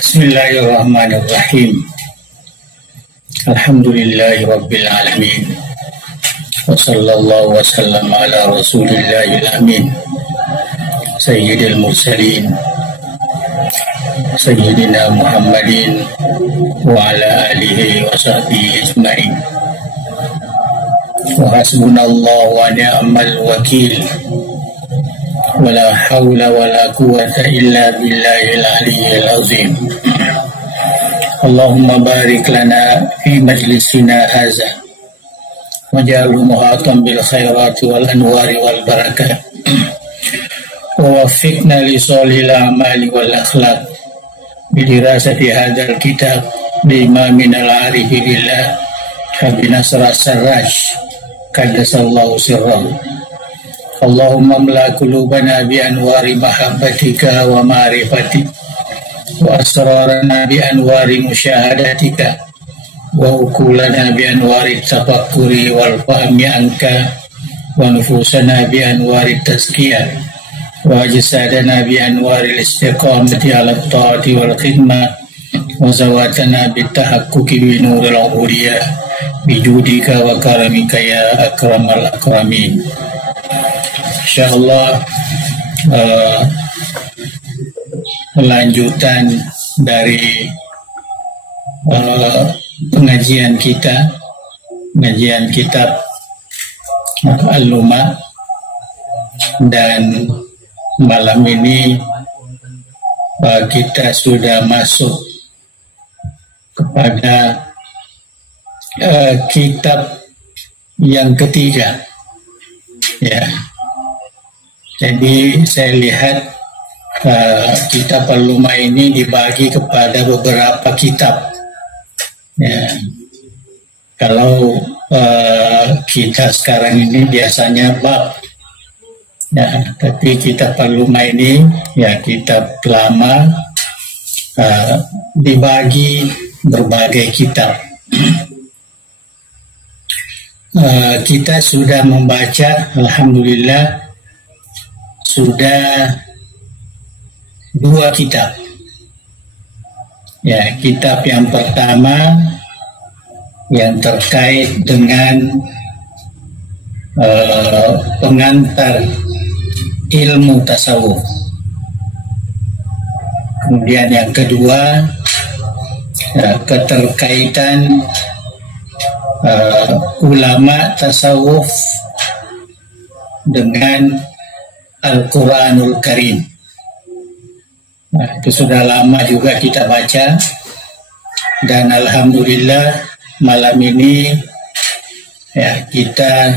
Bismillahirrahmanirrahim. Alhamdulillahi rabbil alamin. Wa sallallahu wa sallam ala rasulillahil amin. Sayyidil mursalin Sayyidina Muhammadin wa ala alihi wa sahbihi ajma'in. Wa hasbunallahu wa ni'mal wakil. Wala hawla wala quwwata illa billahil aliyyil azim. Allahumma barik lana fi majlisina hadza waj'alhu muhatan bil khairati wal anwari wal barakat. Wa waffiqna li sholihil a'mali wal akhlaq bi dirasati hadzal kitab bi imamin al-arifi billah Habib Nasr as-Sarraj qaddasallahu sirrahu. Allahumma mla qulubana bi anwari mahabbatika wa ma'rifatik wa asrarana bi anwari musyahadatika wa ukulana bi anwari tafakkuri wal fahmi anka wa nufusana bi anwari tazkiyah wa jasadana bi anwari istiqamati ala ta'ati wal khidmah wa zawatana bi tahaqquqi bi nuril ubudiyah bi judika wa karamika ya akramal akramin. Insyaallah lanjutan dari pengajian kitab Al-Lumah, dan malam ini kita sudah masuk kepada kitab yang ketiga, ya. Jadi saya lihat kitab Al-Lumah ini dibagi kepada beberapa kitab. Ya. Kalau kita sekarang ini biasanya bab. Ya, tapi kitab Al-Lumah ini ya kitab lama, dibagi berbagai kitab. Kita sudah membaca, alhamdulillah, sudah 2 kitab. Ya, kitab yang pertama yang terkait dengan pengantar ilmu tasawuf. Kemudian yang kedua, keterkaitan ulama tasawuf dengan Al-Quranul Karim. Nah, itu sudah lama juga kita baca, dan alhamdulillah malam ini ya kita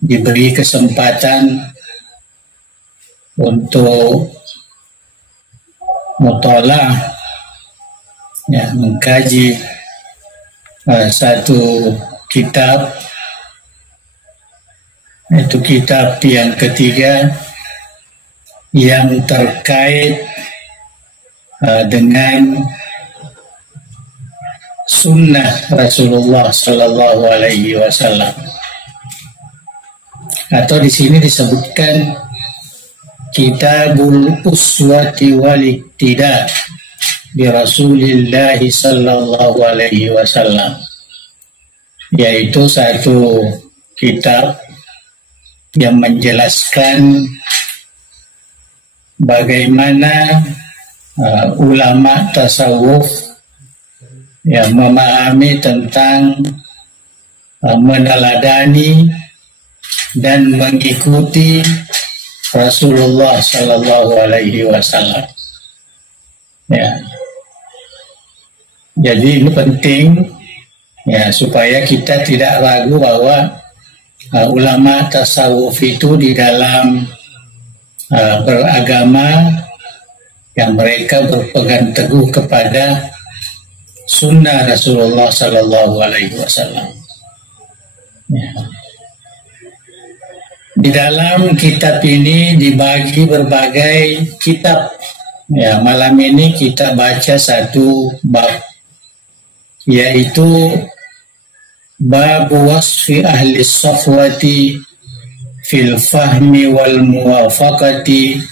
diberi kesempatan untuk mutola'ah, ya, mengkaji satu kitab. Itu kitab yang ketiga yang terkait dengan sunnah Rasulullah Sallallahu Alaihi Wasallam, atau di sini disebutkan Kitabul Uswati wal Iqtida bi Rasulillah Sallallahu Alaihi Wasallam, yaitu satu kitab yang menjelaskan bagaimana ulama tasawuf yang memahami tentang meneladani dan mengikuti Rasulullah Sallallahu Alaihi Wasallam. Ya, jadi ini penting ya supaya kita tidak ragu bahwa ulama tasawuf itu di dalam beragama yang mereka berpegang teguh kepada sunnah Rasulullah Sallallahu Alaihi Wasallam. Ya. Di dalam kitab ini dibagi berbagai kitab. Ya, malam ini kita baca satu bab, yaitu bab wasfi ahli safwati fil fahmi wal muwafaqati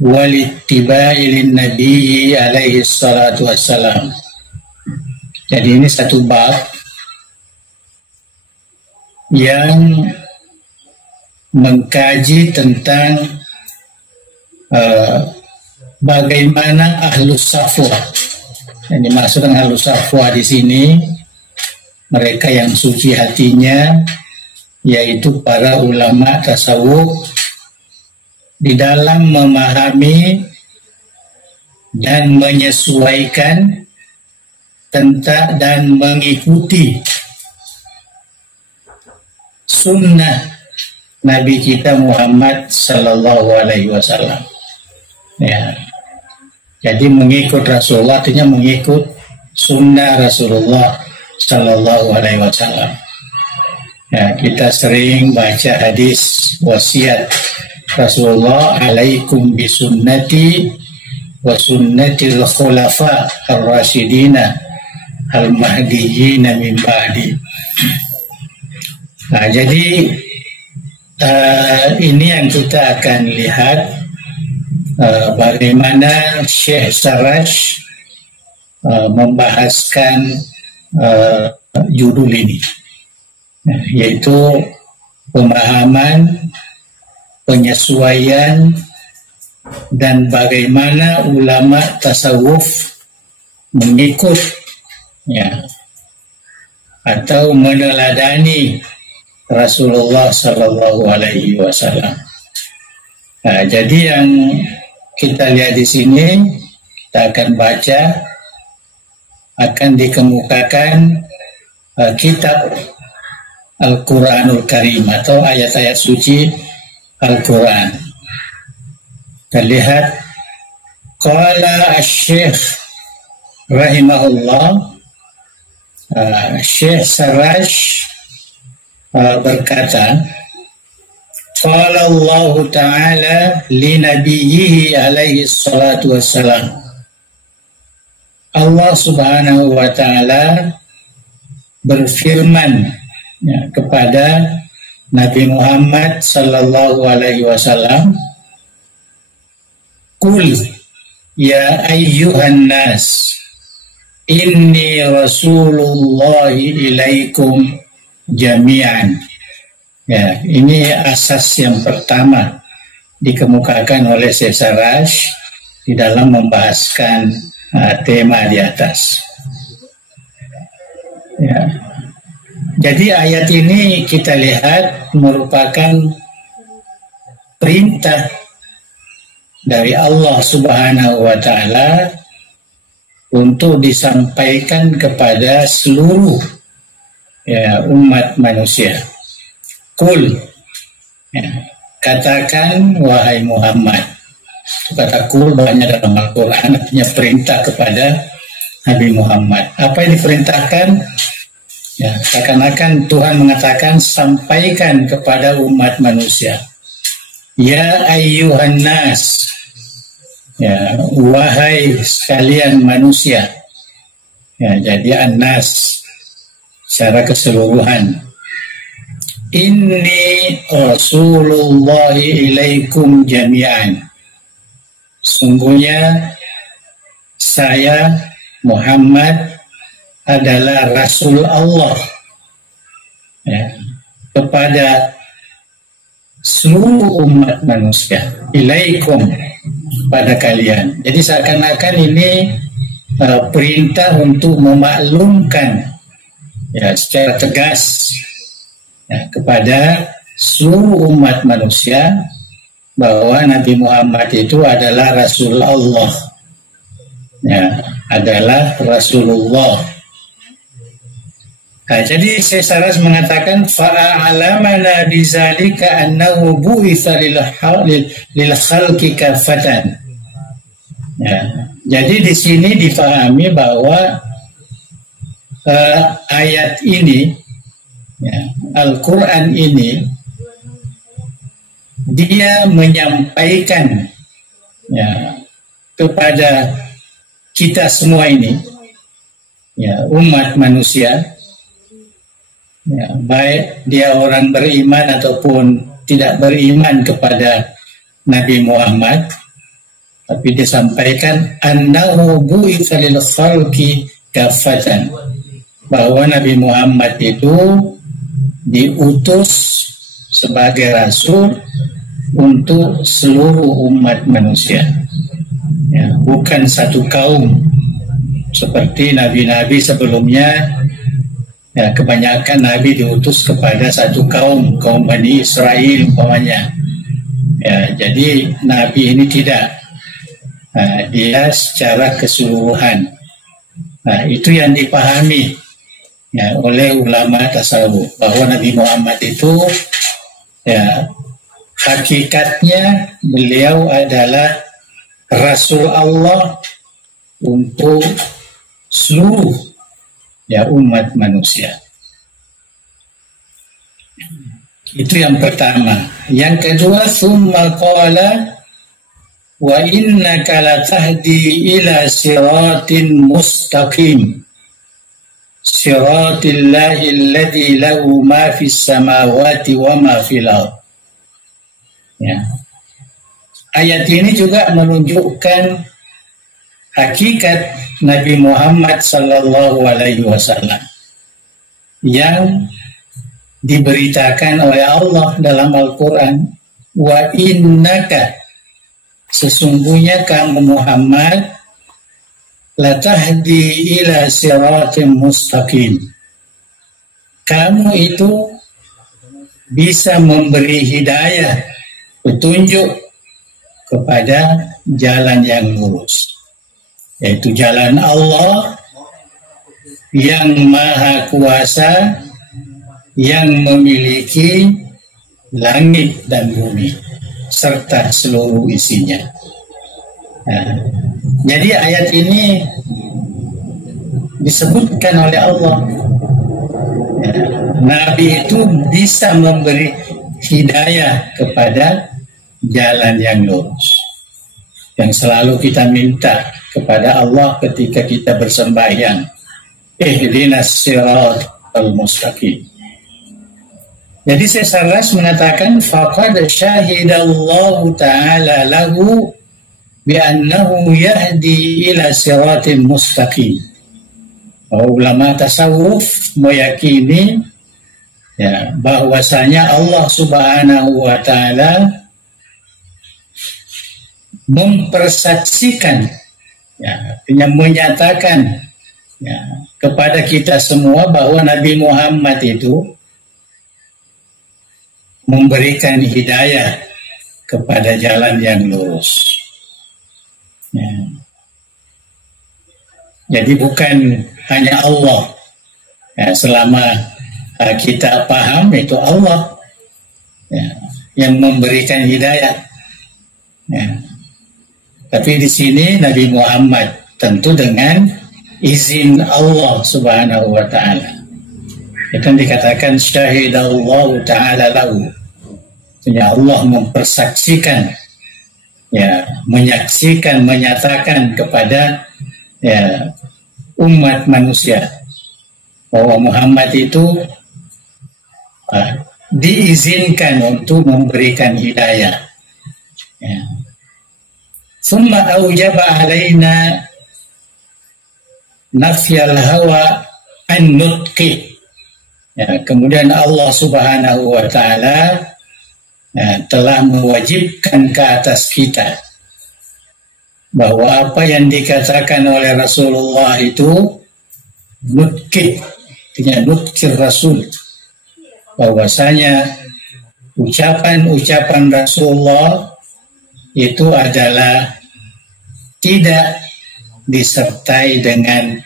walittiba'i lin-nabi alaihi salatu wassalam. Jadi ini satu bab yang mengkaji tentang bagaimana ahlus safwa. Yang dimaksudkan ahlus safwa di sini mereka yang suci hatinya, yaitu para ulama tasawuf, di dalam memahami dan menyesuaikan tentang dan mengikuti sunnah Nabi kita Muhammad Sallallahu Alaihi Wasallam. Ya, jadi mengikut Rasulullah artinya mengikut sunnah Rasulullah Sallallahu Alaihi Wasallam. Ya, kita sering baca hadis wasiat Rasulullah, alaikum bisunnati wa sunnatil khulafa ar-rasyidina al-mahdiyina min ba'di. Nah, jadi ini yang kita akan lihat bagaimana Syekh Sarraj membahaskan judul ini, yaitu pemahaman, penyesuaian, dan bagaimana ulama tasawuf mengikut atau meneladani Rasulullah Sallallahu Alaihi Wasallam. Nah, jadi yang kita lihat di sini, kita akan baca, akan dikemukakan kitab Al-Quranul Karim atau ayat-ayat suci Al-Quran. Kita lihat, qala asy-syekh rahimahullah, Syekh Sarraj berkata, qala Allah Ta'ala li nabiyyihi alaihi salatu wassalam. Allah Subhanahu wa Ta'ala berfirman kepada Nabi Muhammad Sallallahu Alaihi Wasallam, Qul ya ayyuhan nas inni rasulullahi ilaikum jami'an. Ya, ini asas yang pertama dikemukakan oleh Syekh Sarraj di dalam membahaskan tema di atas. Ya. Jadi ayat ini kita lihat merupakan perintah dari Allah Subhanahu wa Ta'ala untuk disampaikan kepada seluruh umat manusia. Qul, katakan wahai Muhammad. Kata qul banyak dalam Al-Quran, artinya perintah kepada Nabi Muhammad. Apa yang diperintahkan? Ya, seakan-akan Tuhan mengatakan sampaikan kepada umat manusia. Ya ayyuhan nas, ya, wahai sekalian manusia. Ya, jadi an-nas secara keseluruhan. Inni rasulullahi ilaikum jami'an. Sungguhnya saya Muhammad adalah Rasul Allah kepada seluruh umat manusia. Ilaikum, pada kalian. Jadi seakan-akan ini perintah untuk memaklumkan secara tegas kepada seluruh umat manusia bahwa Nabi Muhammad itu adalah Rasul Allah, adalah Rasulullah. Nah, jadi Syekh Sarraj mengatakan fa'alamana bizalika annahu bu'itsa lil khalqi kafatan. Jadi di sini difahami bahwa ayat ini, Al-Quran ini, dia menyampaikan kepada kita semua ini, umat manusia, baik dia orang beriman ataupun tidak beriman kepada Nabi Muhammad, tapi disampaikan annahu bu'itsa lil khalqi kaffatan, bahwa Nabi Muhammad itu diutus sebagai rasul untuk seluruh umat manusia, ya, bukan satu kaum seperti nabi-nabi sebelumnya. Ya, kebanyakan nabi diutus kepada satu kaum Bani Israel umpamanya. Ya, jadi nabi ini tidak, dia secara keseluruhan. Nah, itu yang dipahami, ya, oleh ulama tasawuf, bahwa Nabi Muhammad itu, ya, hakikatnya beliau adalah Rasul Allah untuk seluruh, ya, umat manusia. Itu yang pertama. Yang kedua, summa qala wa innaka latahdi ila siratin mustaqim siratillahi alladhi lahu ma fis samawati wa ma fil ardh. Ya. Ayat ini juga menunjukkan hakikat Nabi Muhammad sallallahu alaihi wasallam yang diberitakan oleh Allah dalam Al-Quran. Wa innaka, sesungguhnya kamu Muhammad, latahdi ila siratim mustaqim, kamu itu bisa memberi hidayah, petunjuk kepada jalan yang lurus, yaitu jalan Allah yang maha kuasa, yang memiliki langit dan bumi serta seluruh isinya. Nah, jadi ayat ini disebutkan oleh Allah, ya, Nabi itu bisa memberi hidayah kepada jalan yang lurus, yang selalu kita minta kepada Allah ketika kita bersembahyang, ihdinas siratal mustaqim. Jadi Syekh mengatakan faqad syahidallahu ta'ala lahu bi'annahu yahdi ila siratin mustaqim. Ulama tasawuf meyakini, ya, bahwasanya Allah Subhanahu wa ta'ala mempersaksikan, ya, yang menyatakan, ya, kepada kita semua bahwa Nabi Muhammad itu memberikan hidayah kepada jalan yang lurus. Ya. Jadi bukan hanya Allah, ya, selama kita paham itu Allah, ya, yang memberikan hidayah. Ya. Tapi di sini Nabi Muhammad tentu dengan izin Allah Subhanahu wa ta'ala. Itu dikatakan syahidallahu ta'ala lahu. Ya, Allah mempersaksikan, ya, menyaksikan, menyatakan kepada, ya, umat manusia bahwa Muhammad itu diizinkan untuk memberikan hidayah. Ya. Summa awjaba alaina nafyal hawa an nutqi. Ya, kemudian Allah Subhanahu wa ta'ala, ya, telah mewajibkan ke atas kita bahwa apa yang dikatakan oleh Rasulullah itu nutkir, artinya nutkir Rasul, bahwasanya ucapan-ucapan Rasulullah itu adalah tidak disertai dengan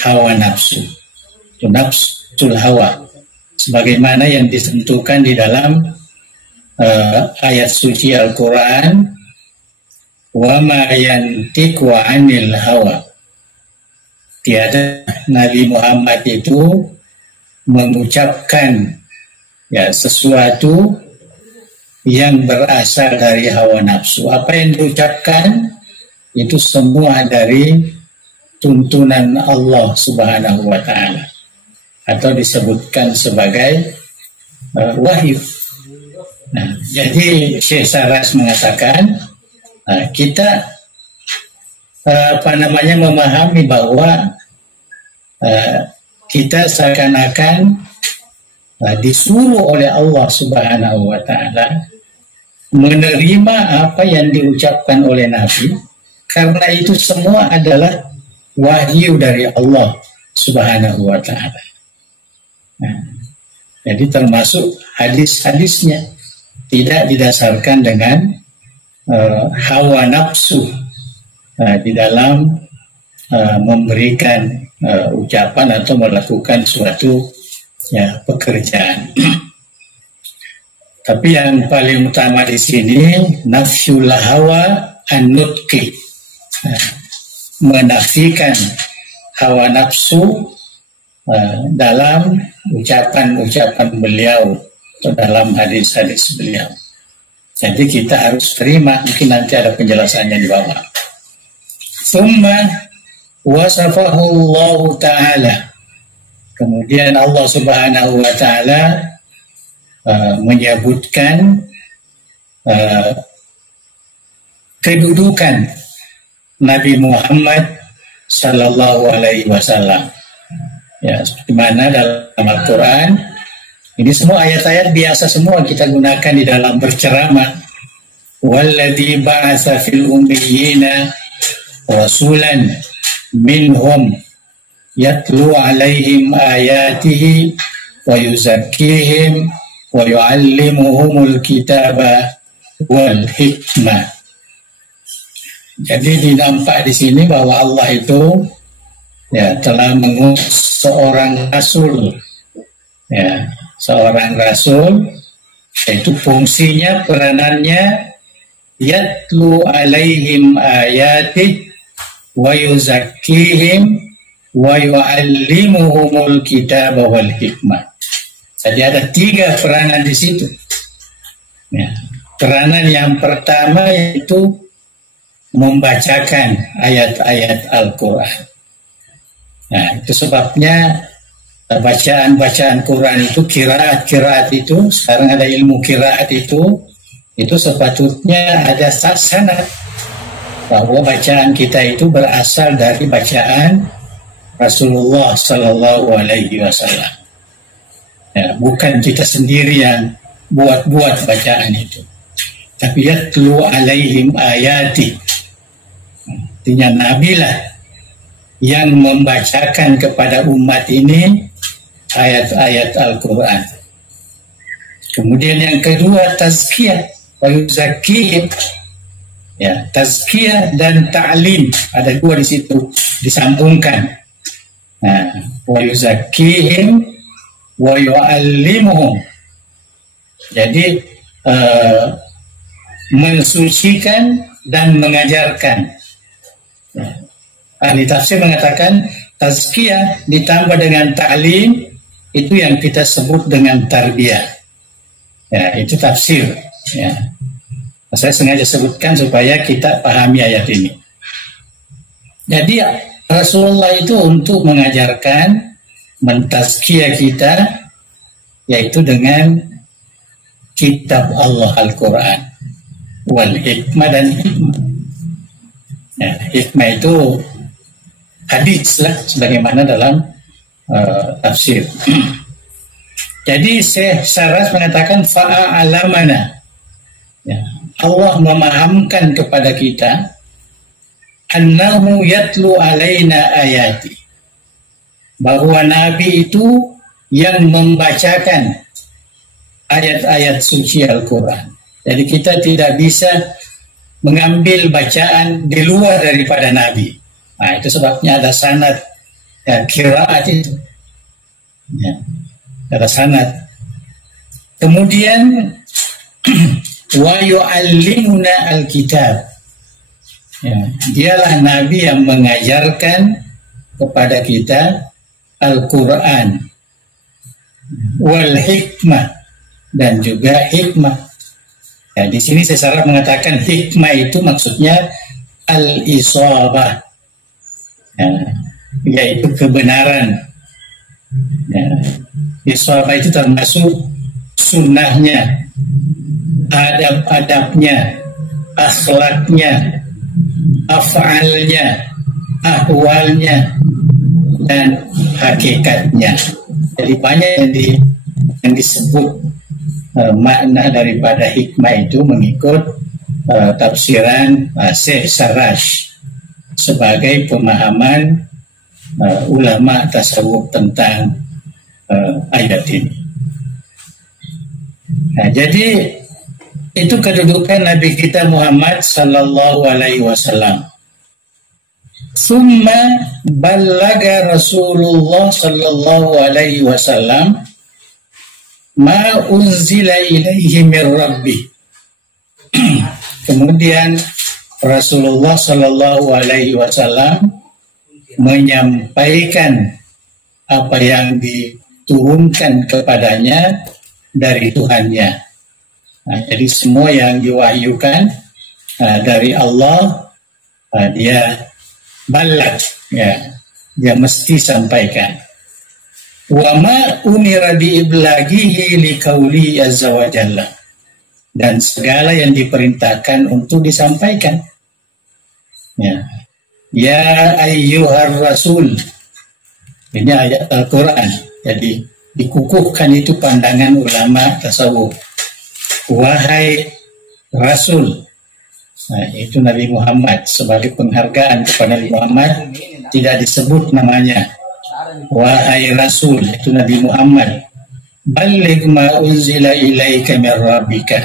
hawa nafsu, itu nafsul hawa, sebagaimana yang ditentukan di dalam ayat suci Al-Quran, wa ma yantiqu 'anil hawa. Tiada Nabi Muhammad itu mengucapkan, ya, sesuatu yang berasal dari hawa nafsu. Apa yang diucapkan itu semua dari tuntunan Allah Subhanahu wa ta'ala, atau disebutkan sebagai wahyu. Nah, jadi Syekh Saras mengatakan, kita memahami bahwa kita seakan-akan disuruh oleh Allah Subhanahu wa Ta'ala menerima apa yang diucapkan oleh Nabi, karena itu semua adalah wahyu dari Allah Subhanahu wa Ta'ala. Nah, jadi termasuk hadis-hadisnya tidak didasarkan dengan hawa nafsu di dalam memberikan ucapan atau melakukan suatu pekerjaan. Tapi yang paling utama di sini nafsul hawa an-nutqi, menafikan hawa nafsu dalam ucapan-ucapan beliau atau dalam hadis-hadis beliau. Jadi kita harus terima, mungkin nanti ada penjelasannya di bawah. Tsumma wasafahu Allah Ta'ala. Kemudian Allah Subhanahu wa Ta'ala menyebutkan kedudukan Nabi Muhammad sallallahu alaihi wasallam. Ya, seperti mana dalam Al-Quran, ini semua ayat-ayat biasa semua kita gunakan di dalam berceramah. Walladzi ba'atsa fil ummiyina rasulan minhum yatlu alaihim ayatihi wa yuzakkihim wa yu'allimuhumul kitaba wal hikmah. Jadi dinampak di sini bahwa Allah itu telah mengutus seorang rasul, seorang rasul, itu fungsinya, peranannya yatlu alaihim ayatih wa yuzakkihim wa yu'allimuhumul kitaba wal hikmah. Jadi ada 3 peranan di situ. Peranan yang pertama yaitu membacakan ayat-ayat Al-Quran. Nah, itu sebabnya bacaan-bacaan Quran itu, kiraat itu, sekarang ada ilmu kiraat itu sepatutnya ada sanad bahwa bacaan kita itu berasal dari bacaan Rasulullah Sallallahu Alaihi Wasallam. Bukan kita sendiri yang buat-buat bacaan itu, tapi yatlu alaihim ayati, artinya Nabi lah yang membacakan kepada umat ini ayat-ayat Al-Quran. Kemudian yang kedua tazkiyah wa yuzakkihim. Tazkiyah dan ta'lim ada 2 di situ disambungkan. Wa yuzakkihim wa yu'allimuhum. Jadi mensucikan dan mengajarkan. Ahli tafsir mengatakan tazkiyah ditambah dengan ta'lim itu yang kita sebut dengan tarbiyah. Itu tafsir. Saya sengaja sebutkan supaya kita pahami ayat ini. Jadi Rasulullah itu untuk mengajarkan, mentazkiyah kita, yaitu dengan kitab Allah Al-Quran, wal hikmah dan hikmah. Hikmah itu hadis lah, sebagaimana dalam tafsir. Jadi Syekh Saras mengatakan fa'alamana, Allah memahamkan kepada kita annahu yatlu alaina ayati, bahwa Nabi itu yang membacakan ayat-ayat suci Al-Quran. Jadi kita tidak bisa mengambil bacaan di luar daripada Nabi. Nah, itu sebabnya ada sanad qiraat itu. Ada sanad. Kemudian wa yu'allimuna al-kitab. Dialah Nabi yang mengajarkan kepada kita Al-Quran wal hikmah dan juga hikmah. Di sini saya salah mengatakan hikmah itu maksudnya al-isabah, yaitu kebenaran. Isabah itu termasuk sunnahnya, adab-adabnya, akhlaknya, af'alnya, ahwalnya, dan hakikatnya. Jadi banyak yang disebut makna daripada hikmah itu mengikut tafsiran Syekh Sarraj sebagai pemahaman ulama tasawuf tentang ayat ini. Nah, jadi itu kedudukan Nabi kita Muhammad sallallahu alaihi wasallam. Summa ballaga Rasulullah sallallahu alaihi wasallam ma unzila ilaihi min rabbi. Kemudian Rasulullah sallallahu alaihi wasallam menyampaikan apa yang diturunkan kepadanya dari Tuhannya. Nah, jadi semua yang diwahyukan dari Allah dia balag, ya, dia mesti sampaikan. Wa ma umira bi iblaghihi li qauli azza wa jalla, dan segala yang diperintahkan untuk disampaikan. Ya ayyuhar rasul, ini ayat Al-Quran. Jadi dikukuhkan itu pandangan ulama tasawuf. Wahai Rasul, nah, itu Nabi Muhammad, sebagai penghargaan kepada Nabi Muhammad tidak disebut namanya. Wahai Rasul, itu Nabi Muhammad, balligh ma unzila ilaika min rabbika,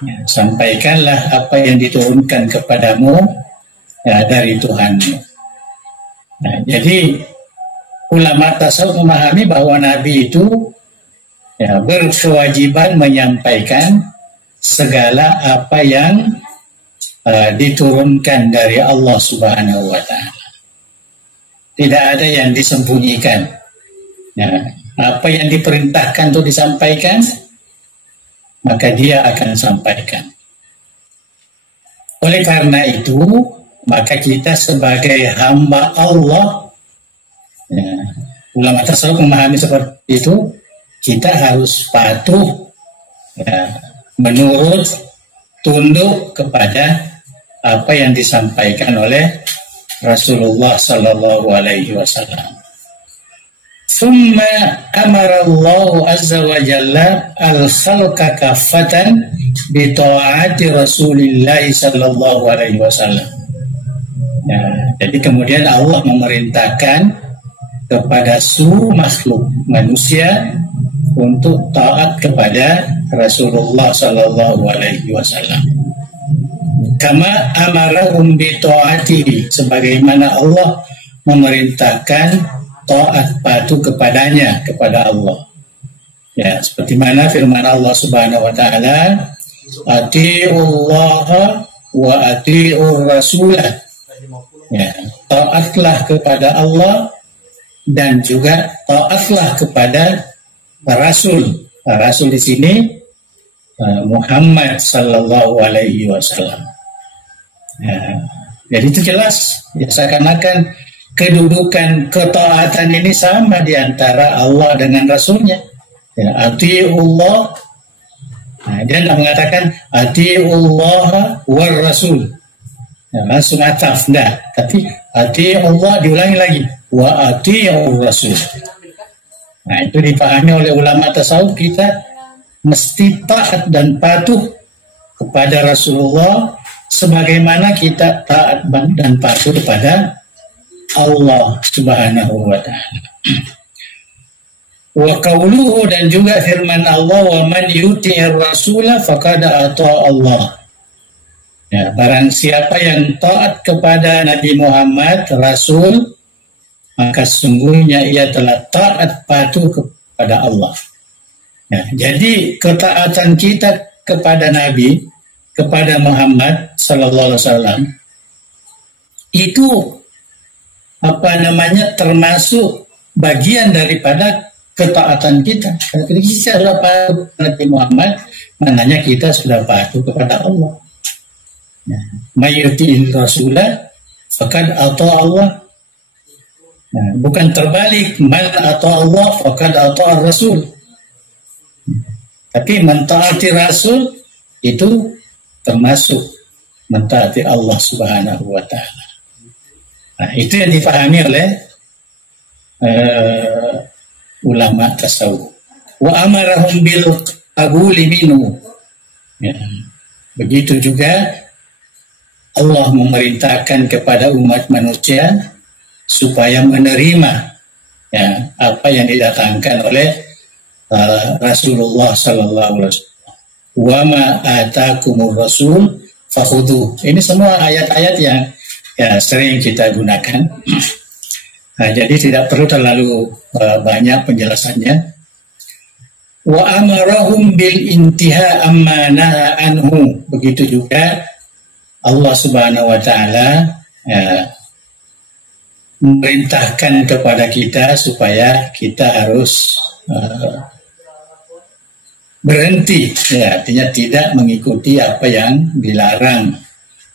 ya, sampaikanlah apa yang diturunkan kepadamu dari Tuhanmu. Nah, jadi ulama tasawuf memahami bahwa Nabi itu berkewajiban menyampaikan segala apa yang diturunkan dari Allah Subhanahu wa Ta'ala. Tidak ada yang disembunyikan. Apa yang diperintahkan untuk disampaikan, maka dia akan sampaikan. Oleh karena itu, maka kita sebagai hamba Allah, ulama tasawuf memahami seperti itu, kita harus patuh, menurut, tunduk kepada apa yang disampaikan oleh Rasulullah sallallahu alaihi wasallam. Summa amara Allah azza wa jalla al-khalqa kaffatan bi ta'ati Rasulillah sallallahu alaihi wasallam. Jadi kemudian Allah memerintahkan kepada seluruh makhluk manusia untuk taat kepada Rasulullah sallallahu alaihi wasallam. Kama amarahum bi ta'atihi, sebagaimana Allah memerintahkan taat patuh kepadanya, kepada Allah. Ya, seperti mana firman Allah Subhanahu wa taala, atiullaha wa atiur rasulah. Ya, taatlah kepada Allah dan juga taatlah kepada Rasul. Rasul di sini Muhammad sallallahu alaihi wasallam. Jadi itu jelas, ya, seakan-akan kedudukan ketaatan ini sama di antara Allah dengan Rasulnya. Ya, atiullah. Dia tidak mengatakan atiullah war Rasul. Ya, langsung ataf, enggak. Tapi atiullah diulangi lagi, wa atiur Rasul. Nah, itu dipahami oleh ulama tasawuf, kita mesti taat dan patuh kepada Rasulullah sebagaimana kita taat dan patuh kepada Allah Subhanahu wa ta'ala. Wa qauluhu, dan juga firman Allah, wa man yuti'ir rasula faqad ata Allah. Ya, barang siapa yang taat kepada Nabi Muhammad Rasul, maka sungguhnya ia telah taat patuh kepada Allah. Ya, jadi ketaatan kita kepada Nabi, kepada Muhammad sallallahu alaihi wasallam, itu termasuk bagian daripada ketaatan kita. Kalau kita sudah patuh kepada Nabi Muhammad, maknanya kita sudah patuh kepada Allah. Ya, mayyuti'il rasulah faqad ata Allah. Nah, bukan terbalik, man ata Allah faqad ata Rasul. Tapi mentaati Rasul itu termasuk mentaati Allah Subhanahu wa taala. Nah, itu yang dipahami oleh ulama tasawuf. Wa amarahum bil qabuli minhu. Ya. Begitu juga Allah memerintahkan kepada umat manusia supaya menerima ya apa yang didatangkan oleh Rasulullah sallallahu alaihi wasallam. Wa ma atakumur rasul fakhudhu. Ini semua ayat-ayat yang ya sering kita gunakan. Nah, jadi tidak perlu terlalu banyak penjelasannya. Wa amarahum bil intiha amma naha anhu. Begitu juga Allah Subhanahu wa taala memerintahkan kepada kita supaya kita harus berhenti, ya, artinya tidak mengikuti apa yang dilarang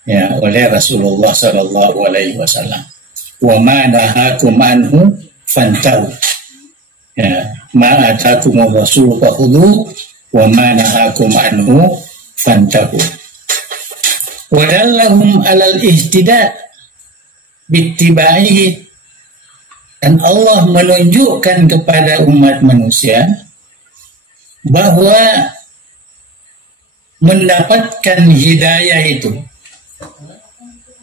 ya oleh Rasulullah sallallahu alaihi wasallam. Wa ma nahakum anhu fantahu. Ya, ma atakumur rasul fakhudhu wa ma nahakum anhu fantahu. Wa dallahum 'alal ihtida' bittiba'ihi, dan Allah menunjukkan kepada umat manusia bahwa mendapatkan hidayah itu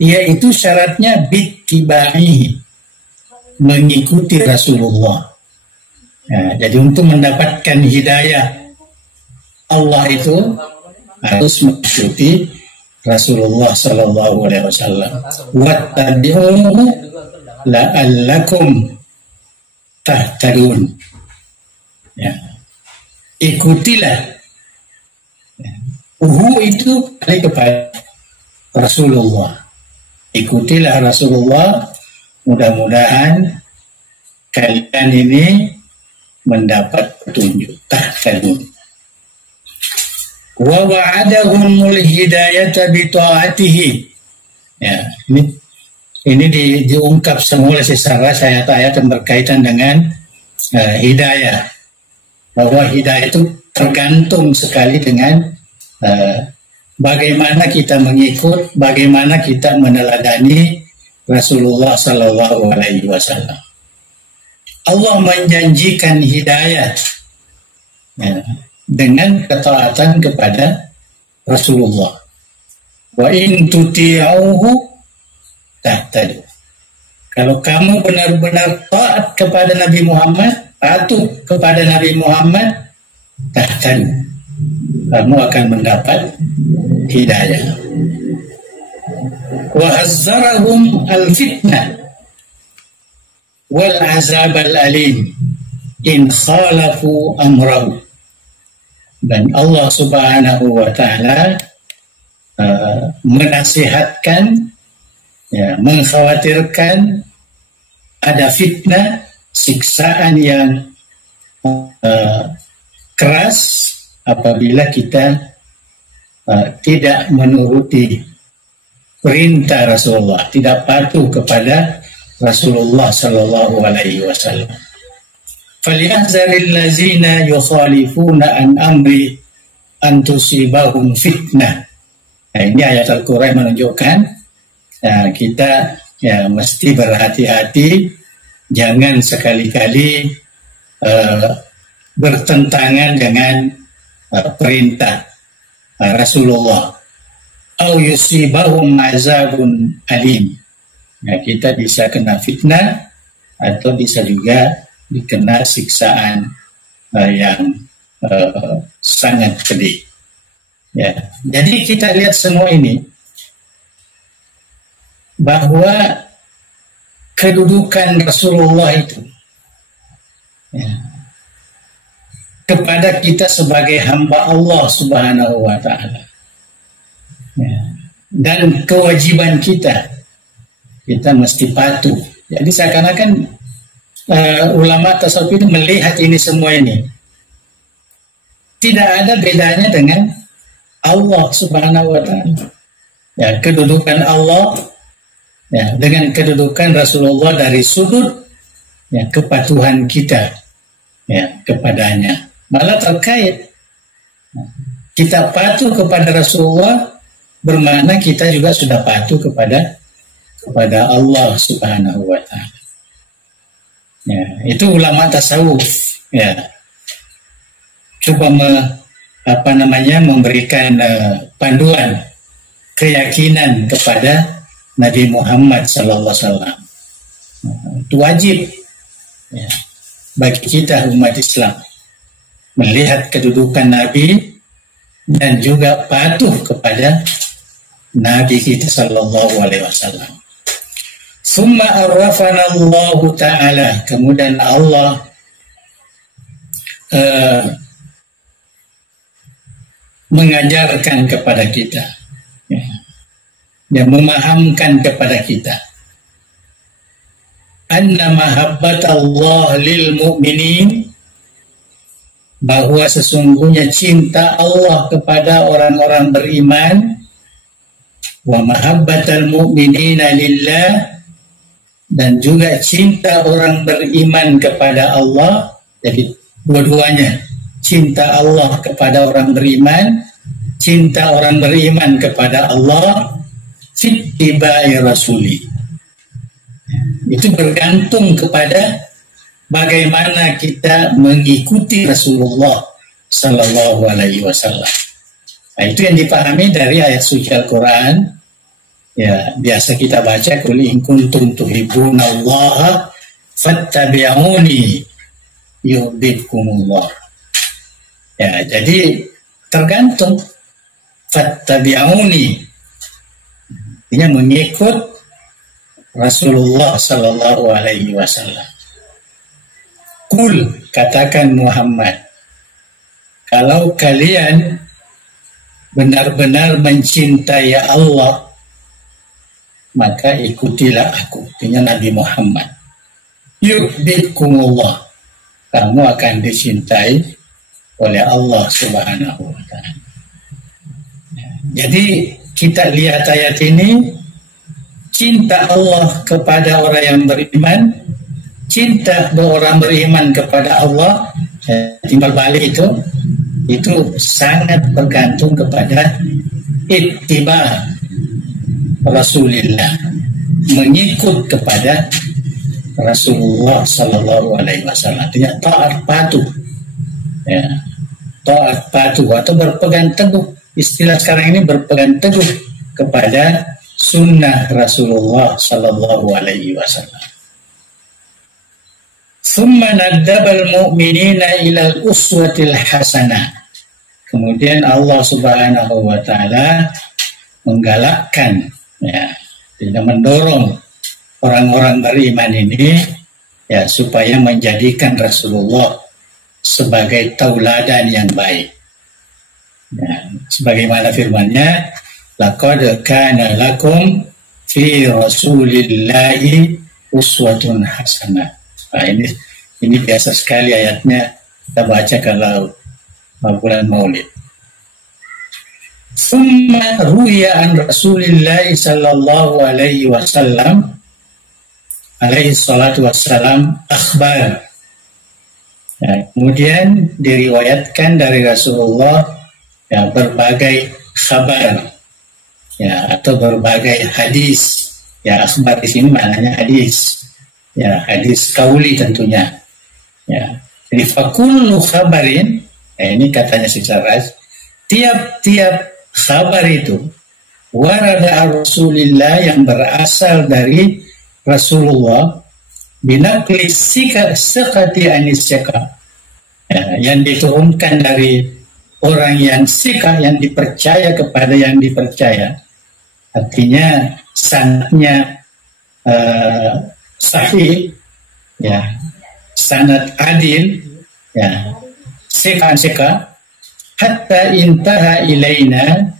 yaitu syaratnya bittiba'ihi, mengikuti Rasulullah. Nah, jadi untuk mendapatkan hidayah Allah itu harus mengikuti Rasulullah sallallahu alaihi wasallam. Wattabi'uhu la'allakum tahtadun. Ya. Ikutilah. Ya. Itu kepada Rasulullah. Ikutilah Rasulullah. Mudah-mudahan kalian ini mendapat petunjuk. Tahtadun. Wa wa'adahumul hidayata bi ta'atihi. Ya, ini diungkap semula secara ayat-ayat yang berkaitan dengan hidayah. Bahwa hidayah itu tergantung sekali dengan bagaimana kita mengikut, bagaimana kita meneladani Rasulullah sallallahu alaihi wasallam. Allah menjanjikan hidayah ya, dengan ketaatan kepada Rasulullah. Wa in tuti'uhu tahtadu. Kalau kamu benar-benar taat kepada Nabi Muhammad, patuh kepada Nabi Muhammad, tahtadu, kamu akan mendapat hidayah. Wa hazzarahum al-fitnah wal azab al-alim in khalafu amrahu. Dan Allah Subhanahu wa taala menasihatkan, ya, mengkhawatirkan ada fitnah, siksaan yang keras apabila kita tidak menuruti perintah Rasulullah, tidak patuh kepada Rasulullah sallallahu alaihi wasallam. Falyahzaril ladzina yukhalifuna an amri an tusibahum fitnah. Nah, ini ayat Al-Qur'an menunjukkan ya, kita ya mesti berhati-hati, jangan sekali-kali bertentangan dengan perintah Rasulullah. Au yusibahum azabun alim. Nah, kita bisa kena fitnah atau bisa juga dikena siksaan yang sangat pedih. Ya, jadi kita lihat semua ini bahwa kedudukan Rasulullah itu ya, kepada kita sebagai hamba Allah Subhanahu wa taala. Ya, dan kewajiban kita mesti patuh. Jadi seakan-akan ulama tasawuf itu melihat ini semua ini tidak ada bedanya dengan Allah Subhanahu wa taala. Ya, kedudukan Allah ya, dengan kedudukan Rasulullah dari sudut ya, kepatuhan kita ya, kepadanya. Malah terkait kita patuh kepada Rasulullah bermakna kita juga sudah patuh kepada Allah Subhanahu wa taala. Ya, itu ulama tasawuf ya. Coba memberikan panduan keyakinan kepada Nabi Muhammad sallallahu alaihi wasallam. Itu wajib ya, bagi kita umat Islam melihat kedudukan Nabi dan juga patuh kepada Nabi kita sallallahu alaihi wasallam. Summa arrafana Allah Ta'ala, kemudian Allah mengajarkan kepada kita, ya, dan memahamkan kepada kita anna mahabbat Allah lil mu'minin, bahwa sesungguhnya cinta Allah kepada orang-orang beriman, wa mahabbatal mu'minina lillah, dan juga cinta orang beriman kepada Allah. Jadi dua-duanya, cinta Allah kepada orang beriman, cinta orang beriman kepada Allah, fittiba'i rasuli. Itu bergantung kepada bagaimana kita mengikuti Rasulullah sallallahu alaihi wasallam. Nah, itu yang dipahami dari ayat suci Al-Quran. Ya, biasa kita baca, qul in kuntum tuhibbunallaha fattabi'uni yuhibbukumullah. Ya, jadi tergantung fattabi'uni, artinya mengikut Rasulullah sallallahu alaihi wasallam. Qul, katakan Muhammad, kalau kalian benar-benar mencintai Allah, maka ikutilah aku, artinya Nabi Muhammad. Yuhibbukumullah, kamu akan dicintai oleh Allah Subhanahu wa taala. Jadi kita lihat ayat ini, cinta Allah kepada orang yang beriman, cinta orang beriman kepada Allah, timbal balik itu sangat bergantung kepada ittiba Rasulullah, mengikut kepada Rasulullah sallallahu alaihi wasallam. Artinya taat patuh, ya, taat patuh atau berpegang teguh. Istilah sekarang ini berpegang teguh kepada sunnah Rasulullah sallallahu alaihi wasallam. Summa naddabal mu'minina ilal uswatil hasanah. Kemudian Allah Subhanahu wa taala menggalakkan, ya, tidak mendorong orang-orang beriman ini, ya, supaya menjadikan Rasulullah sebagai tauladan yang baik. Ya, sebagaimana firman-Nya, laqad kana lakum fi rasulillahi uswatun hasanah. Nah, ini biasa sekali ayatnya kita baca kalau bulan Maulid. Summa ruya an Rasulillah sallallahu alaihi wasallam alaihi salatu wassalam akhbar. Ya, kemudian diriwayatkan dari Rasulullah, ya, berbagai kabar, ya, atau berbagai hadis. Ya, akhbar di sini maknanya hadis. Ya, hadis kauli tentunya. Ya, jadi fakullu khabarin, ini katanya secara tiap-tiap kabar itu warada Rasulillah, yang berasal dari Rasulullah, binaqli sikati anis sika, ya, yang diturunkan dari orang yang sika, yang dipercaya kepada yang dipercaya, artinya sanadnya sahih, ya, sanad adil, ya, sika hatta intaha ilaina,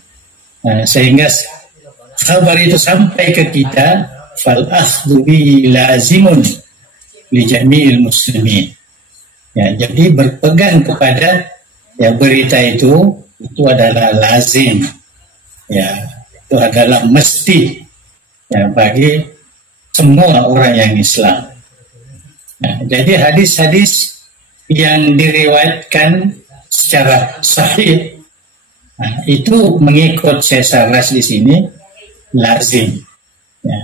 sehingga kabar itu sampai ke kita, fal akhdhu bihi lazimun li jami'il muslimin. Ya, jadi berpegang kepada, ya, berita itu adalah lazim, ya, itu adalah mesti, ya, bagi semua orang yang Islam. Nah, jadi hadis-hadis yang diriwayatkan secara sahih, Nah, itu mengikut Syekh Sarras di sini lazim. Ya.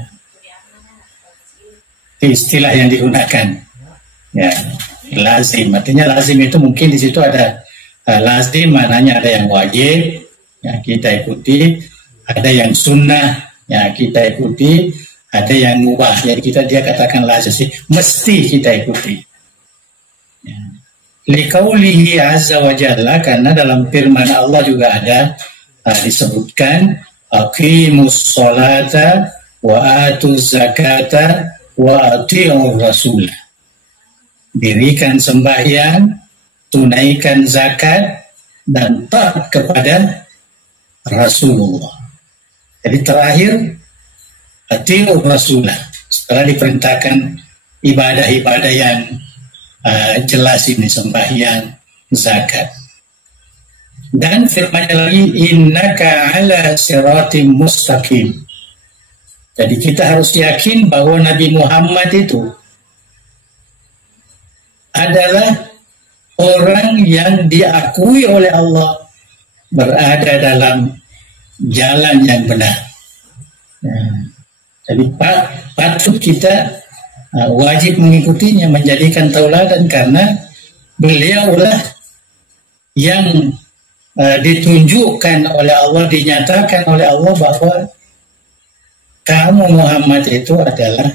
Istilah yang digunakan. Ya, lazim. Artinya lazim itu mungkin di situ ada lazim, maknanya ada yang wajib, ya kita ikuti, ada yang sunnah, ya kita ikuti, ada yang mubah, jadi dia katakan lazim, mesti kita ikuti. Ya. Liqaulihi azza wa jalla, karena dalam firman Allah juga ada disebutkan aqimus sholata wa atuz zakata wa ati'ur rasul. Dirikan sembahyang, tunaikan zakat, dan taat kepada Rasulullah. Jadi terakhir ati'ur rasulah, setelah diperintahkan ibadah-ibadah yang jelas ini, sembahyang, zakat. Dan firman-Nya lagi, innaka ala siratim mustaqim. Jadi kita harus yakin bahwa Nabi Muhammad itu adalah orang yang diakui oleh Allah berada dalam jalan yang benar. Jadi patut kita wajib mengikutinya, menjadikan tauladan, karena beliaulah yang ditunjukkan oleh Allah, dinyatakan oleh Allah bahwa kamu Muhammad itu adalah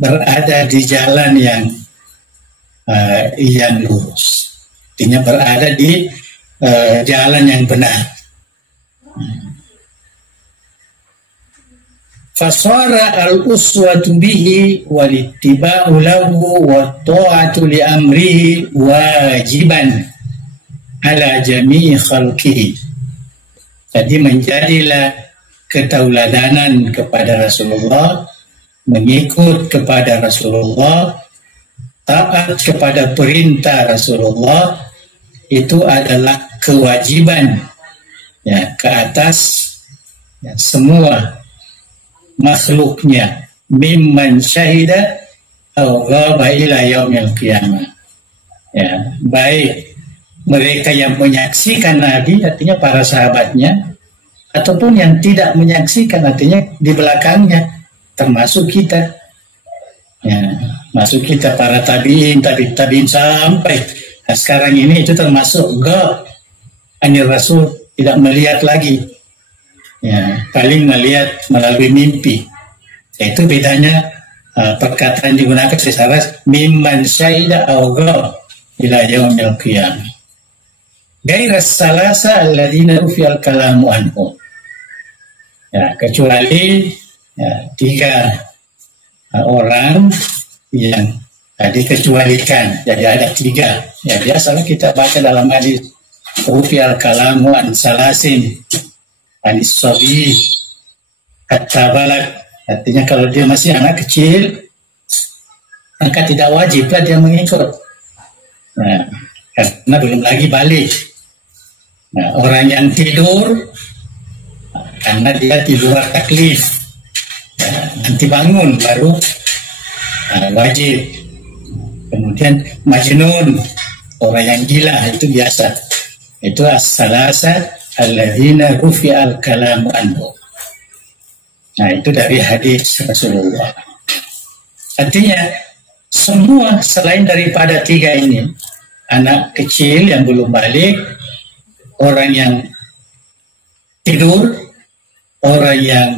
berada di jalan yang lurus, artinya berada di jalan yang benar. Fasara al-uswatu bihi walittiba'u lahu wa ta'atu li amrihi wajiban ala jami'i khalqihi. Jadi menjadilah ketauladanan kepada Rasulullah, mengikut kepada Rasulullah, taat kepada perintah Rasulullah, itu adalah kewajiban ya ke atas ya, semua makhluknya, mimman syahida aw ghaba ila yaumil qiyamah. Ya, baik mereka yang menyaksikan Nabi, artinya para sahabatnya, ataupun yang tidak menyaksikan, artinya di belakangnya, termasuk kita. Ya, masuk kita para tabiin sampai sekarang ini, itu termasuk ghab anir Rasul, tidak melihat lagi. Ya, paling melihat melalui mimpi. Itu bedanya perkataan digunakan secara mimman syahida aw ghab ila yaumil qiyamah. Gairas salasa alladziina rufi'al kalamu anhu. Ya, kecuali ya, 3 orang yang dikecualikan. Jadi ada 3. Ya, biasalah kita baca dalam hadis rufi'al kalamu an salasin. Anis-sabi kata balak, artinya kalau dia masih anak kecil maka tidak wajiblah dia mengikut, karena belum lagi balik. Nah, orang yang tidur karena dia di luar taklif, nanti bangun baru wajib. Kemudian majnun, orang yang gila, itu biasa, itu as-salasa alladzina rufi'al kalamu anhu. Nah, itu dari hadis Rasulullah. Artinya semua selain daripada 3 ini, anak kecil yang belum balik, orang yang tidur, orang yang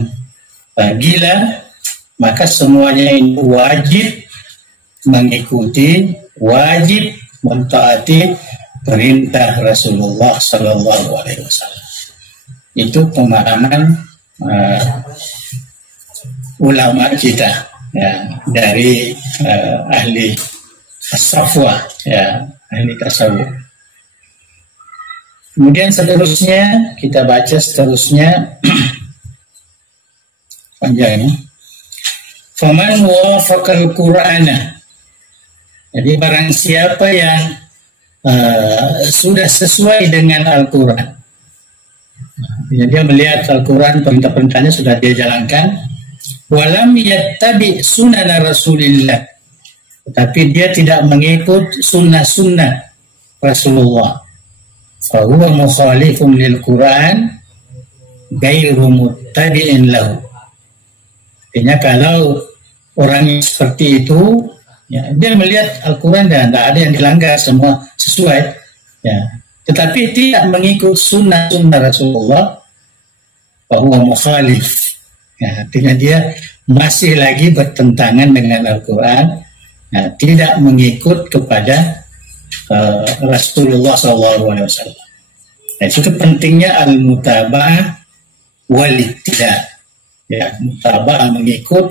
gila, maka semuanya ini wajib mengikuti, wajib mentaati perintah Rasulullah Sallallahu Alaihi Wasallam. Itu pemahaman ulama kita, ya, dari ahli as-safwa, ya, ahli tasawuf. Kemudian seterusnya kita baca seterusnya panjang ini. Faman wafaqal Qur'ana. Jadi barang siapa yang sudah sesuai dengan Al-Quran, dia melihat Al-Quran, perintah-perintahnya sudah dia jalankan, walam yattabi sunana Rasulillah, tetapi dia tidak mengikut sunnah-sunnah Rasulullah, fahuwa mukhalifun lil Quran gairu muttabi'in lahu. Artinya kalau orang yang seperti itu, ya, dia melihat Al-Quran dan tidak ada yang dilanggar, semua sesuai, ya. Tetapi tidak mengikut sunnah Rasulullah, bahwa mukhalif, ya, artinya dia masih lagi bertentangan dengan Al-Quran, ya, tidak mengikut kepada Rasulullah SAW. Nah, itu pentingnya al-mutaba'ah wal ittida'. Ya, mutaba'ah mengikut,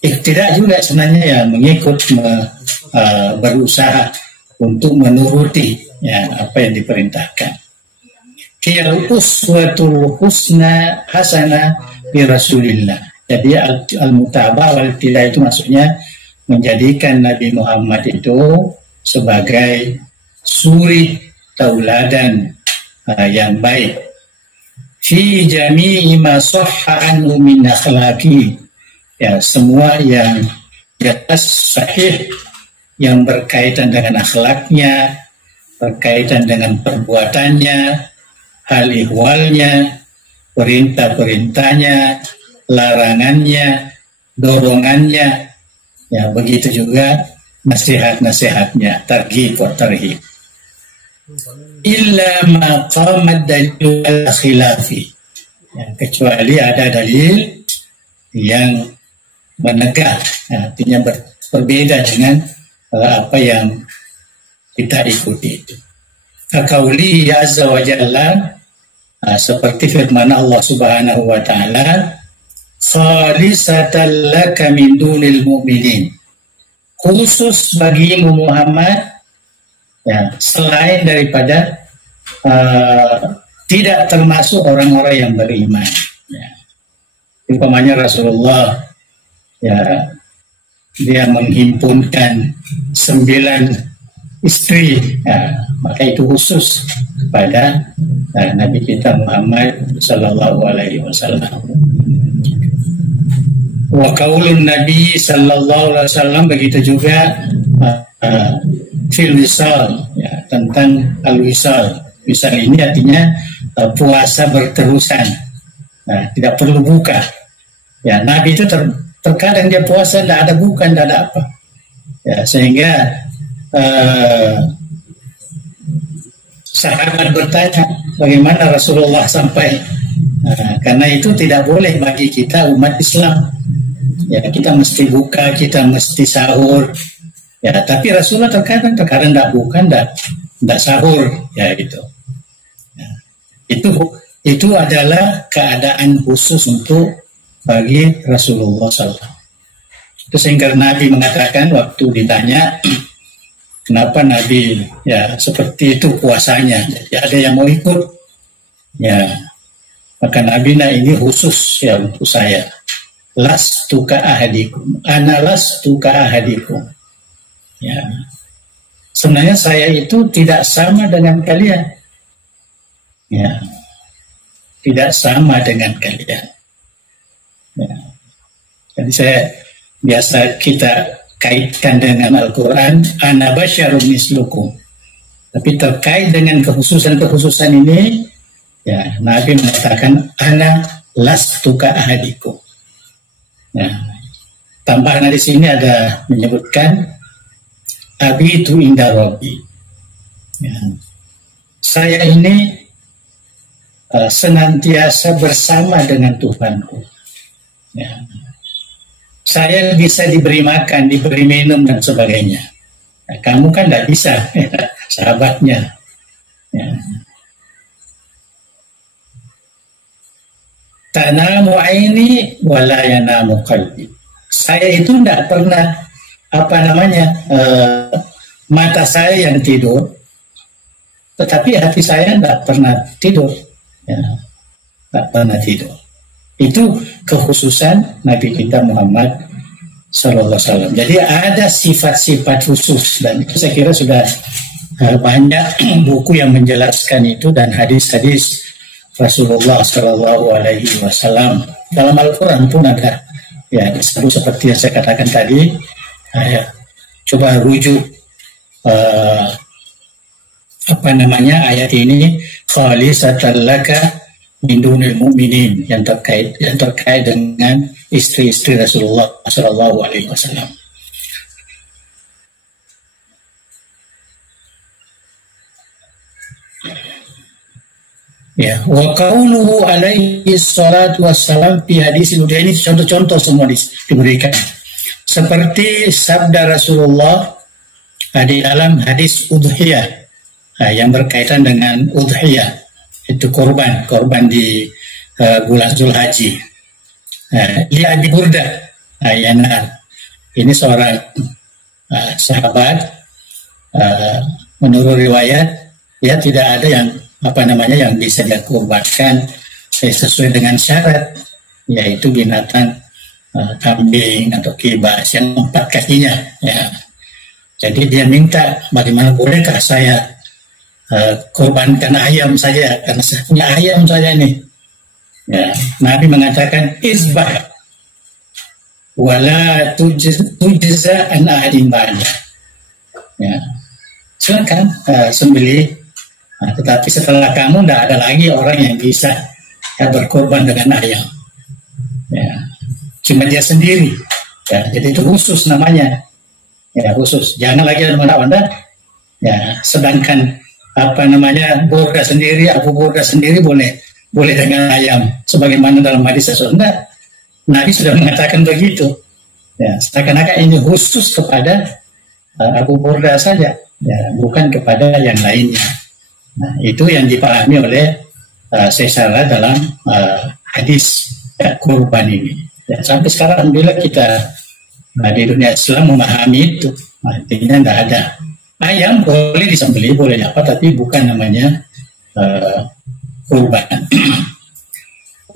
iktida juga sebenarnya ya mengikut, berusaha untuk menuruti, ya, apa yang diperintahkan. Hiya uswatul husna hasanah bi Rasulillah. Jadi al-mutaba'ah wal ittida' itu maksudnya menjadikan Nabi Muhammad itu sebagai suri tauladan yang baik. Fi jami'i ma sahha anhu min akhlaqi, ya, semua yang di atas sahih yang berkaitan dengan akhlaknya, berkaitan dengan perbuatannya, hal ihwalnya, perintah-perintahnya, larangannya, dorongannya, ya, begitu juga nasihat-nasihatnya, targhib wa tarhib. Illa ma qamat dalil al-khilafi, ya, kecuali ada dalil yang menegah, ya, artinya berbeda dengan apa yang kita ikuti itu. Kaqauli azza wa jalla, seperti firman Allah Subhanahu wa taala, khalisatan laka min dunil mu'minin, khusus bagimu Muhammad, ya, selain daripada tidak termasuk orang-orang yang beriman, ya. Umpamanya Rasulullah, ya, dia menghimpunkan 9 istri, ya, maka itu khusus kepada Nabi kita Muhammad Sallallahu Alaihi Wasallam. Wa qaulun Nabi Sallallahu Alaihi Wasallam, begitu juga fil wisal, ya, tentang al-wisal. Wisal ini artinya puasa berterusan, nah, tidak perlu buka, ya. Nabi itu terkadang dia puasa tidak ada buka, tidak ada apa, ya, sehingga sahabat bertanya bagaimana Rasulullah sampai, karena itu tidak boleh bagi kita umat Islam, ya, kita mesti buka, kita mesti sahur, ya, tapi Rasulullah terkadang tidak buka, tidak sahur, ya, gitu, ya. Itu adalah keadaan khusus untuk bagi Rasulullah SAW. Itu sehingga Nabi mengatakan waktu ditanya kenapa Nabi, ya, seperti itu puasanya, jadi ada yang mau ikut, ya, maka Nabi, nah, ini khusus, ya, untuk saya. Lastu ka ahadikum, ana lastu ka ahadikum, ya, sebenarnya saya itu tidak sama dengan kalian, ya, tidak sama dengan kalian, ya. Jadi kita kaitkan dengan Al-Quran, ana basyarum mislukum, tapi terkait dengan kekhususan ini, ya, Nabi mengatakan ana lastu ka ahadikum. Nah, tambahan di sini ada menyebutkan abitu inda rabbi, ya, saya ini senantiasa bersama dengan Tuhanku, ya. Saya bisa diberi makan, diberi minum dan sebagainya. Nah, kamu kan tidak bisa, sahabatnya, ya. Tanamu aini wala yanamu qalbi. Saya itu tidak pernah mata saya yang tidur, tetapi hati saya tidak pernah tidur, ya, tidak pernah tidur. Itu kekhususan Nabi kita Muhammad Sallallahu Alaihi Wasallam. Jadi ada sifat-sifat khusus, dan itu saya kira sudah banyak buku yang menjelaskan itu, dan hadis-hadis Rasulullah Sallallahu Alaihi Wasallam dalam Al-Quran pun ada, ya, disebut seperti yang saya katakan tadi. Ya, coba rujuk uh, ayat ini khalisatan laka min dunil mu'minin, yang terkait dengan istri-istri Rasulullah sallallahu alaihi wasallam. Ya, wa qauluhu alaihi salatu wassalam fi hadis ini contoh-contoh semua diberikan. Seperti sabda Rasulullah di dalam hadis udhiyah yang berkaitan dengan udhiyah, itu korban di bulan Zulhajji. Li Abi Burdah, ini seorang sahabat, menurut riwayat ya tidak ada yang bisa dikurbankan sesuai dengan syarat, yaitu binatang kambing atau kibas yang 4 kakinya. Ya. Jadi dia minta, bagaimana bolehkah saya kurbankan ayam saja, karena saya punya ayam saja ini. Ya. Nabi mengatakan izbah wala tujza an ahadin ba'da. Ya. Silakan sembelih. Tetapi setelah kamu tidak ada lagi orang yang bisa berkorban dengan ayam. Ya, cuma dia sendiri. Ya, jadi itu khusus namanya. Ya, khusus. Jangan lagi ada mana-mana. Ya, sedangkan Burda sendiri, Abu Burda sendiri boleh dengan ayam. Sebagaimana dalam hadis Rasulullah, Nabi sudah mengatakan begitu. Ya, seakan-akan ini khusus kepada Abu Burda saja. Ya, bukan kepada yang lainnya. Nah, itu yang dipahami oleh Sesara dalam hadis kurban ini. Dan sampai sekarang alhamdulillah kita di dunia Islam memahami itu. Artinya tidak ada. Ayam boleh disembelih, boleh apa, tapi bukan namanya kurban.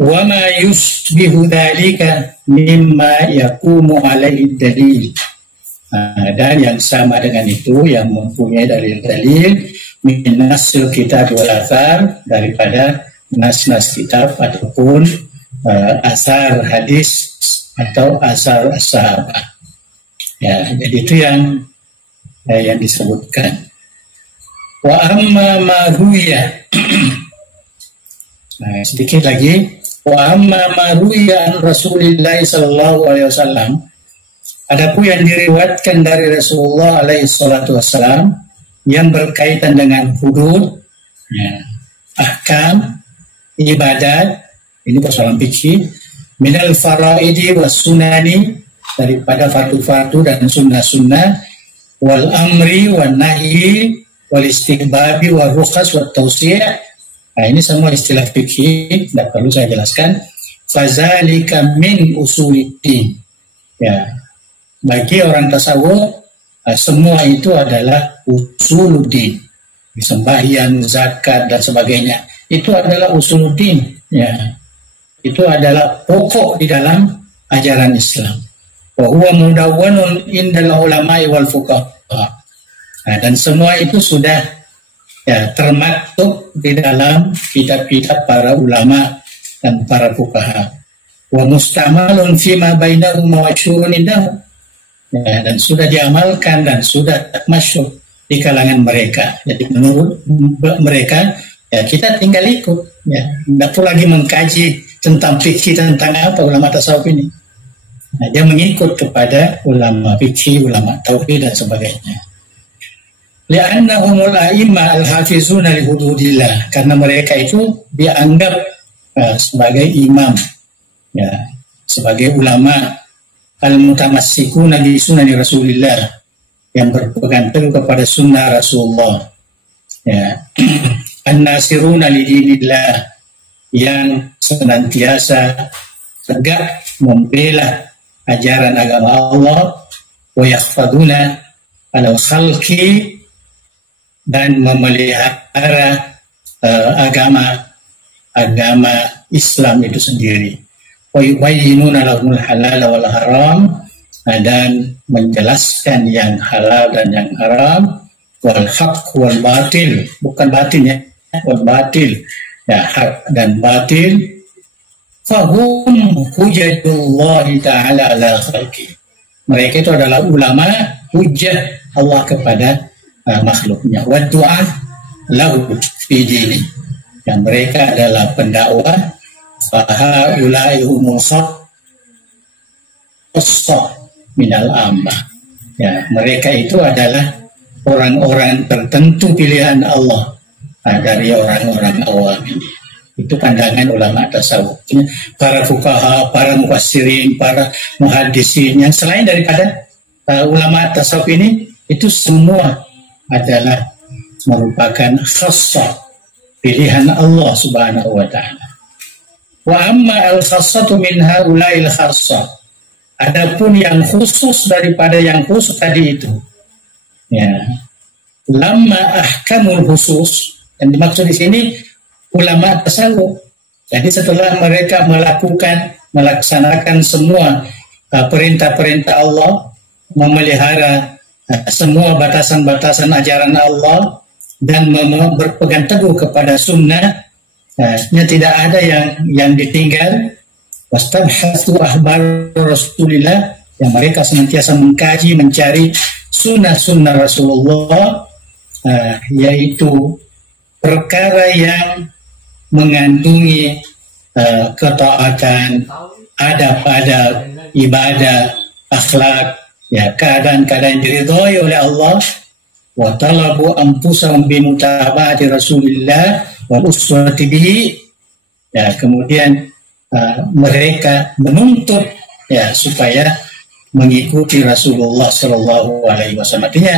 Wa ma yusbihu dzalika mimma yaqumu alaihi dalil. Dan yang sama dengan itu, yang mempunyai dalil-dalil min nasil kitab wal athar, daripada nas-nas kitab ataupun asar hadis atau asar sahabat. Ya, jadi itu yang disebutkan. Wa amma ma ruya. Nah, sedikit lagi. Wa amma ma ruya an Rasulillah sallallahu alaihi wasallam. Adapun yang diriwayatkan dari Rasulullah alaihi salatu wasallam yang berkaitan dengan hudud, ya, ahkam, ibadat, ini persoalan fikih, minal faraidi was sunani, daripada fardu-fardu dan sunnah-sunnah, wal amri wan nahyi wal istighbabi wal rukhas wat tawsi'. Nah, ini semua istilah fikih, tidak perlu saya jelaskan. Fazalika min usuliddin. Ya, bagi orang tasawuf, semua itu adalah usuluddin. Sembahyang, zakat dan sebagainya, itu adalah usuluddin. Ya, itu adalah pokok di dalam ajaran Islam. Wa huwa mudawwanun indal ulama'i wal fuqaha. Nah, dan semua itu sudah termaktub di dalam kitab-kitab para ulama dan para fuqaha. Wa mustamalun fima bainahum wa syurun indahum. Ya, dan sudah diamalkan dan sudah masyhur di kalangan mereka. Jadi menurut mereka, ya, kita tinggal ikut. Ya, tidak perlu lagi mengkaji tentang fikih, tentang apa ulama tasawuf ini. Nah, dia mengikut kepada ulama fikih, ulama tauhid dan sebagainya. Li'annahumul a'imma al-hafizuna li hududillah, karena mereka itu dianggap sebagai imam, ya, sebagai ulama al-mutamassikuna bi sunani Rasulillah, yang berpegang teguh kepada sunnah Rasulullah, ya. An-nasiruna li dinillah, yang senantiasa tegak membela ajaran agama Allah, wa yakhfaduna ala khalqi, dan memelihara agama Islam itu sendiri. Wa yubayyinuna lahumul halal wal haram, dan menjelaskan yang halal dan yang haram, wal haqq wal batil, bukan batin ya, wal batil, ya, hak dan batil. Fahum hujjatullah ta'ala ala khalqi, mereka itu adalah ulama, hujjah Allah kepada makhluknya. Wa du'a lahu fi dini. Dan mereka adalah pendakwah. Fahaulai humul khassah minal ammah. Ya, mereka itu adalah orang-orang tertentu pilihan Allah dari orang-orang awam ini. Itu pandangan ulama tasawuf. Para fuqaha, para mufassirin, para muhaddisin yang selain daripada ulama tasawuf ini, itu semua adalah merupakan khassah, pilihan Allah Subhanahu wa taala. Wa amma al-khassatu min haula'il khassah. Adapun yang khusus daripada yang khusus tadi itu, ya, lamma ahkamul khusus, yang dimaksud di sini ulama tasawuf. Jadi setelah mereka melaksanakan semua perintah-perintah Allah, memelihara semua batasan-batasan ajaran Allah, dan berpegang teguh kepada sunnah, tidak ada yang ditinggal. Wastabhathu ahbar Rasulillah, yang mereka senantiasa mengkaji, mencari sunnah-sunnah Rasulullah, yaitu perkara yang mengandungi ketaatan, adab-adab, ibadah, akhlak, ya, keadaan-keadaan yang diridhoi oleh Allah. Wa talabu anfusahum bi mutaba'ati Rasulillah wal uswati bihi. Ya, kemudian mereka menuntut, ya, supaya mengikuti Rasulullah Shallallahu Alaihi Wasallam. Artinya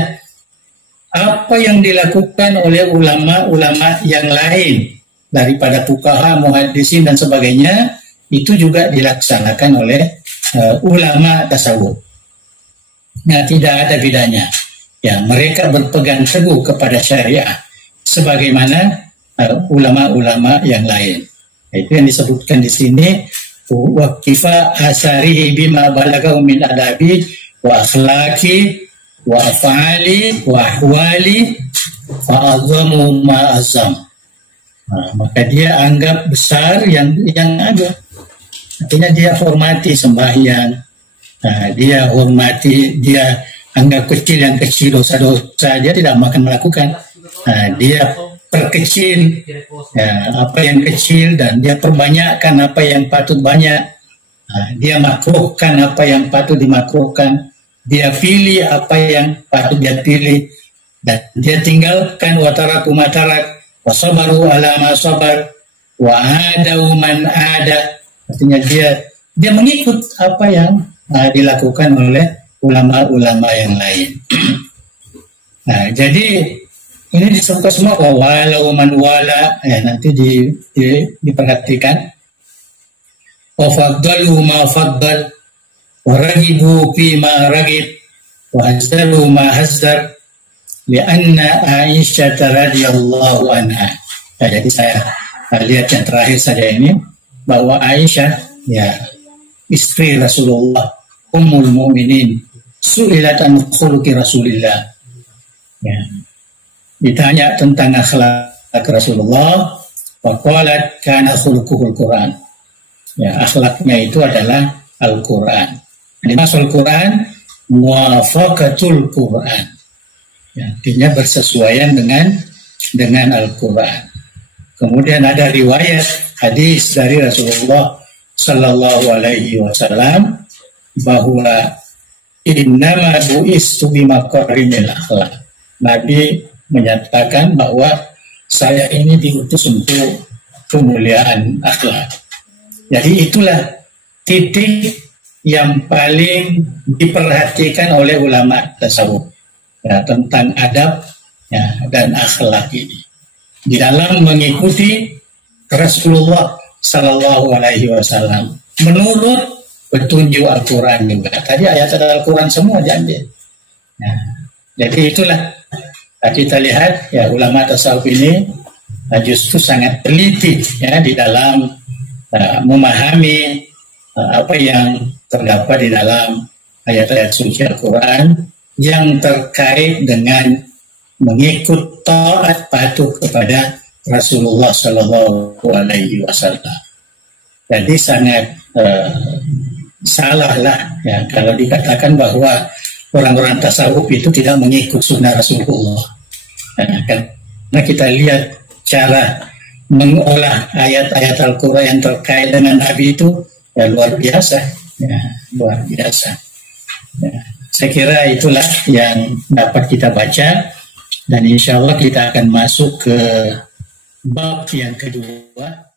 apa yang dilakukan oleh ulama-ulama yang lain daripada fuqaha, muhaddisin dan sebagainya, itu juga dilaksanakan oleh ulama tasawuf. Nah, tidak ada bedanya. Ya, mereka berpegang teguh kepada syariah sebagaimana ulama-ulama yang lain. Itu yang disebutkan di sini, wa kifa asarihi bima balaghahu min adabi wa akhlaqi wa af'ali wa ahwali fa azamu ma azam. Maka dia anggap besar yang ada. Artinya dia hormati sembahyang, dia hormati, dia anggap kecil yang kecil, dosa-dosa dia tidak makan melakukan. Dia perkecil, ya, apa yang kecil, dan dia perbanyakkan apa yang patut banyak. Dia makruhkan apa yang patut dimakruhkan. Dia pilih apa yang patut dia pilih, dan dia tinggalkan wataraku matarak, wasabaru ala ma sabar, wa adau man ada. Artinya dia mengikut apa yang dilakukan oleh ulama-ulama yang lain. Nah, jadi ini disebutkan semua walau man wala, ya, nanti diperhatikan. Wa faddalu ma faddal wa ragibu fi ma ragib wa hazzalu ma hazzar lianna Aisyah radhiyallahu anha. Nah, jadi saya lihat yang terakhir saja ini, bahwa Aisyah, ya, istri Rasulullah, Ummul Mukminin, su'ilat an khuluqi Rasulillah. Ya. Ditanya tentang akhlak Rasulullah, faqalat kana khuluquhul Quran. Ya, akhlaknya itu adalah Al-Quran. Dimaksud Al-Quran, muwafaqatul Quran. Ya, artinya bersesuaian dengan Al-Quran. Kemudian ada riwayat hadis dari Rasulullah Sallallahu Alaihi Wasallam bahwa innama bu'istu bimakarimil akhlak. Nabi menyatakan bahwa saya ini diutus untuk kemuliaan akhlak. Jadi itulah titik yang paling diperhatikan oleh ulama tasawuf, ya, tentang adab, ya, dan akhlak ini di dalam mengikuti Rasulullah Sallallahu Alaihi Wasallam menurut petunjuk Al-Quran juga. Tadi ayat Al-Quran semua diambil. Nah, jadi itulah kita lihat, ya, ulama tasawuf ini justru sangat teliti, ya, di dalam memahami apa yang terdapat di dalam ayat-ayat suci Al-Quran yang terkait dengan mengikut taat patuh kepada Rasulullah Sallallahu Alaihi Wasallam. Jadi sangat salah lah, ya, kalau dikatakan bahwa orang-orang tasawuf itu tidak mengikut sunnah Rasulullah. Karena kita lihat cara mengolah ayat-ayat Al-Quran yang terkait dengan Nabi itu ya luar biasa, ya, luar biasa. Ya, saya kira itulah yang dapat kita baca, dan insya Allah kita akan masuk ke bab yang kedua.